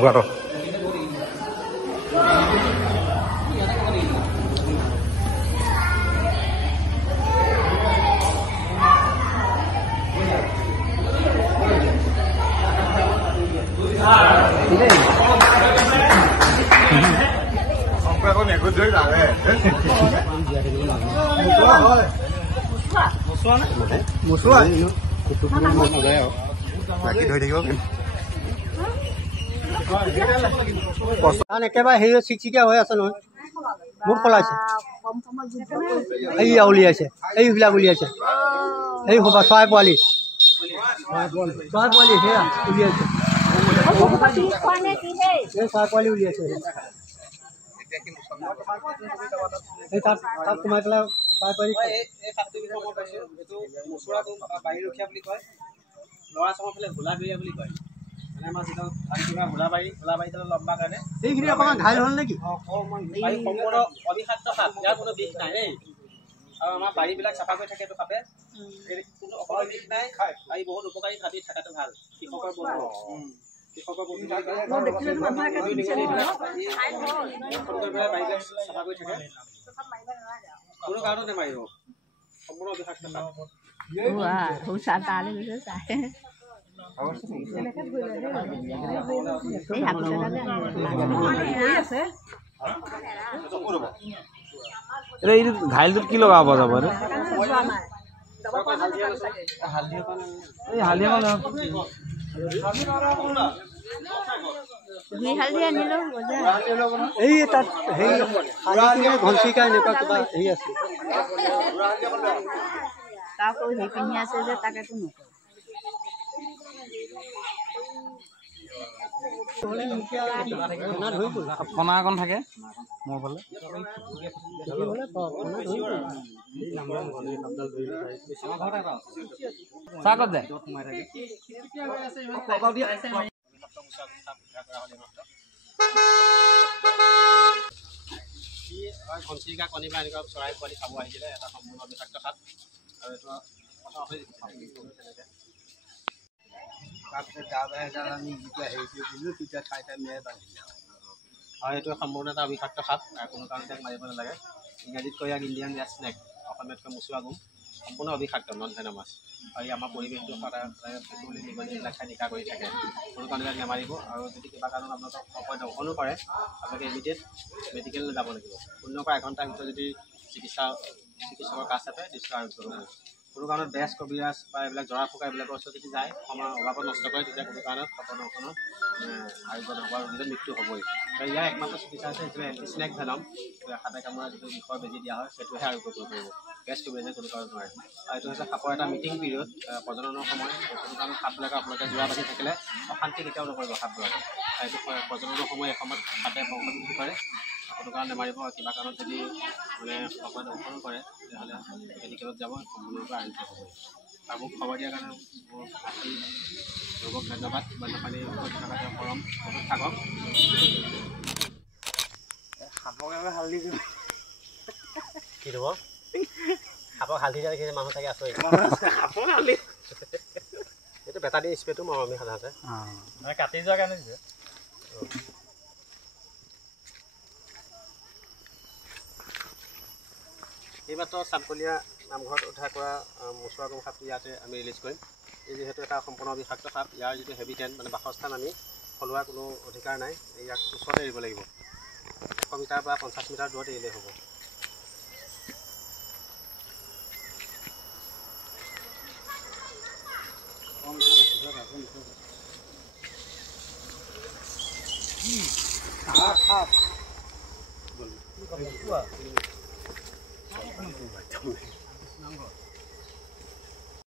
Guardo. একেবাৰে হেৰি চিকচিকীয়া হৈ আছে নহয় বহুত খলাইছে এইয়া উলিয়াইছে এইবিলাক উলিয়াইছে এই হ'বা চৰাই পোৱালি সেয়া উলিয়াইছে এই চৰাই পোৱালি উলিয়াইছে এই তাত সোমাই পেলাই চৰাই পোৱালি ল'ৰা চমৰ ফালে ভোলাবিৰিয়া বুলি কয় মানে আমাৰ যিটো ভোলাবাৰীডাল লম্বা কাৰণে এইখিনি অকণমান ঘাইল হ'ল নেকি সম্পূৰ্ণ অবিষাক্ত সাপ ইয়াৰ কোনো বিষ নাই দেই আৰু আমাৰ বাৰীবিলাক চাফা কৰি থাকে এইটো সাপে কোনো অকণমান বিষ নাই আৰু বহুত উপকাৰী ভাবি থকাটো ভাল কৃষকৰ বন্ধু চাফা কৰি থাকে কোনো কাৰণত নেমাৰিব সম্পূৰ্ণ অবিষাক্ত সাপ ঘাইলটোত কি লগাব যাব এই তাত হেৰি ঘনচিকা এনেকুৱা কিবা হেৰি আছে কাকো সেই পিন্ধি আছে যে তাকেতো নকৰে ফনা অকণ থাকে মোৰ ফালে চাকত যায় ঘনচিৰিকা কণী বা এনেকুৱা চৰাই পোৱালি খাব আহিছিলে এটা সম্পূৰ্ণ বিষাক্ত সাপ আৰু এইটো তাৰপিছত আমি যেতিয়া হেৰি কৰি দিলোঁ তেতিয়া ঠাই মেৰে বান্ধিলে আৰু এইটো সম্পূৰ্ণ এটা বিষাক্ত সাপ কোনো কাৰণতে মাৰিব নালাগে ইংৰাজীত কয় ইয়াক ইণ্ডিয়ান ৰেড স্নেক অসমীয়াত কয় মুচুৱা গুম সম্পূৰ্ণ অবিষাক্ত নন ভেনামাছ আৰু আমাৰ পৰিৱেশটো সদায় ভেকুলী নিগনি এইবিলাক খাই নিকা কৰি থাকে কোনো কাৰণতে নেমাৰিব আৰু যদি কিবা কাৰণত আপোনালোকক অপয় দংশনো কৰে আপোনালোকে ইমিডিয়েট মেডিকেললৈ যাব লাগিব 1 ঘণ্টাৰ ভিতৰত যদি চিকিৎসকৰ কাষ চাপে নিশ্চয় আৰোগ্য হ'ব কোনো কাৰণত বেজ কবিৰাজ বা এইবিলাক জৰা ফুকা এইবিলাকৰ ওচৰত যদি যায় সময় অভাৱত নষ্ট কৰে তেতিয়া কোনো কাৰণত সপনখনত আৰোগ্য নহ'ব আৰু নিজৰ মৃত্যু হ'বই ইয়াৰ একমাত্ৰ চিকিৎসা হৈছে যিটো এণ্টিস্নেক ভেনম সাপে কামোৰা যিটো বিষৰ বেজি দিয়া হয় সেইটোহে আৰোগ্য কৰিব পাৰিব বেজ কবিৰাজে কোনো কাৰণত নোৱাৰে আৰু এইটো হৈছে সাপৰ এটা মিটিং পিৰিয়ড প্ৰজননৰ সময় কোনো কাৰণত সাপবিলাকক আপোনালোকে যোৰা বান্ধি থাকিলে অশান্তি কেতিয়াও নকৰিব সাপবিলাকক এইটো প্ৰজননৰ সময় এসময়ত সাপে বংশবৃদ্ধি কৰে কোনো কাৰণে মাৰিব কিবা কাৰণত যদি মানে অপয় দংশন কৰে তেতিয়াহ'লে মেডিকেলত যাব সম্পূৰ্ণৰূপে আৰোগ্য হ'ব আৰু মোক খবৰ দিয়াৰ কাৰণে মোৰ আশী ৰোগক ধন্যবাদ বানপানী পৰম বহুত থাকক সাপক হালধি দিব কি দিব সাপক হালধি দিয়া দেখিছে মানুহ চাগে আচৰিত সাপক হালধি এইটো বেটাডিন স্প্ৰেটো মাৰোঁ আমি সাধাৰণতে কাটি যোৱাৰ কাৰণে দিছে এইমাত্ৰ চাপকলীয়া নামঘৰত উদ্ধাৰ কৰা মুচুৱা গুম সাপটো ইয়াতে আমি ৰিলিজ কৰিম এই যিহেতু এটা সম্পূৰ্ণ বিষাক্ত সাপ ইয়াৰ যিটো হেবিটেট মানে বাসস্থান আমি সলোৱাৰ কোনো অধিকাৰ নাই ইয়াক ওচৰতে এৰিব লাগিব মিটাৰ বা 50 মিটাৰ দূৰত এৰিলে হ'ব